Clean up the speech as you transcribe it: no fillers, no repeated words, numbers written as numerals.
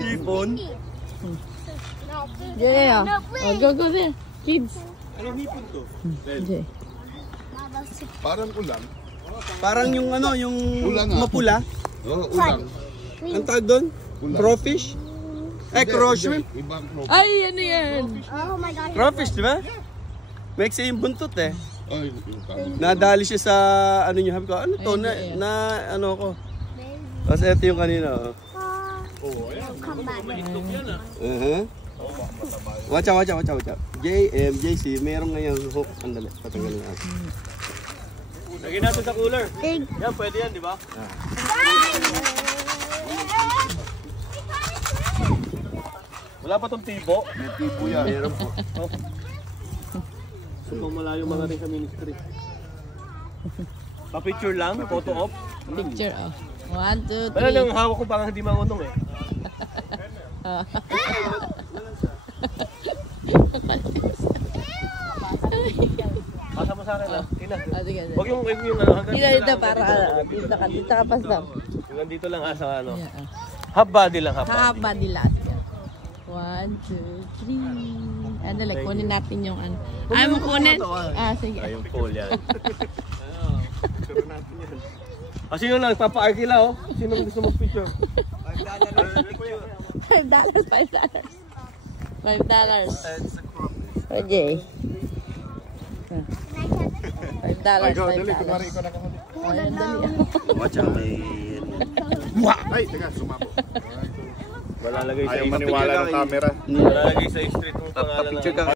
Hipon? Yeah. Oh, go there. Kids. Anong hipon to? Okay. Parang ulang. Parang yung ano, yung ulang mapula. Oo, ulang. Ang tawag doon? Crawfish? Craw shrimp? Ibang crawfish. Ay, ano yan? Oh my God. Crawfish, di ba? Maiksi yung buntot eh. Ay, yung tawag. Nadali siya sa ano nyo, sabi ko, ano to? Na ano ko. Tapos ito yung kanina. Oh. Come back. Watch out. JC, meron ngayon hook. Andali, patanggalin natin. Lagyan natin sa cooler. Yan, pwede yan, di ba? Wala pa tong tibo. May tipo yan. Meron po. So, kung malayo mga rin sa ministry. Pa-picture lang, photo op. Picture, oh. 1, 2, 3. Wala nang hawak ko parang hindi mangunong eh. Pasa mo sa akin lang. Ina. Huwag yung ano. Dito para, dito ka pa stop. Hanggang dito lang sa ano. Yeah. Half body lang, half body. Haba di last. 1, 2, 3. Ano, like, kunin natin yung ano. Ay, mo kunin? Ah, sige. Ay, yung pole yan. Kasi yun lang, papa-arkila oh. Sino gusto mag-picture? $5 $5. Okay. $5. Ay, go, dali. Kunwari ikaw nakahuli. Ayun, dali. Watch out, Ay, teka, sumabo. Malalagay sa Ayaw maniwala ng camera. Malalagay sa street ng pangalan ng...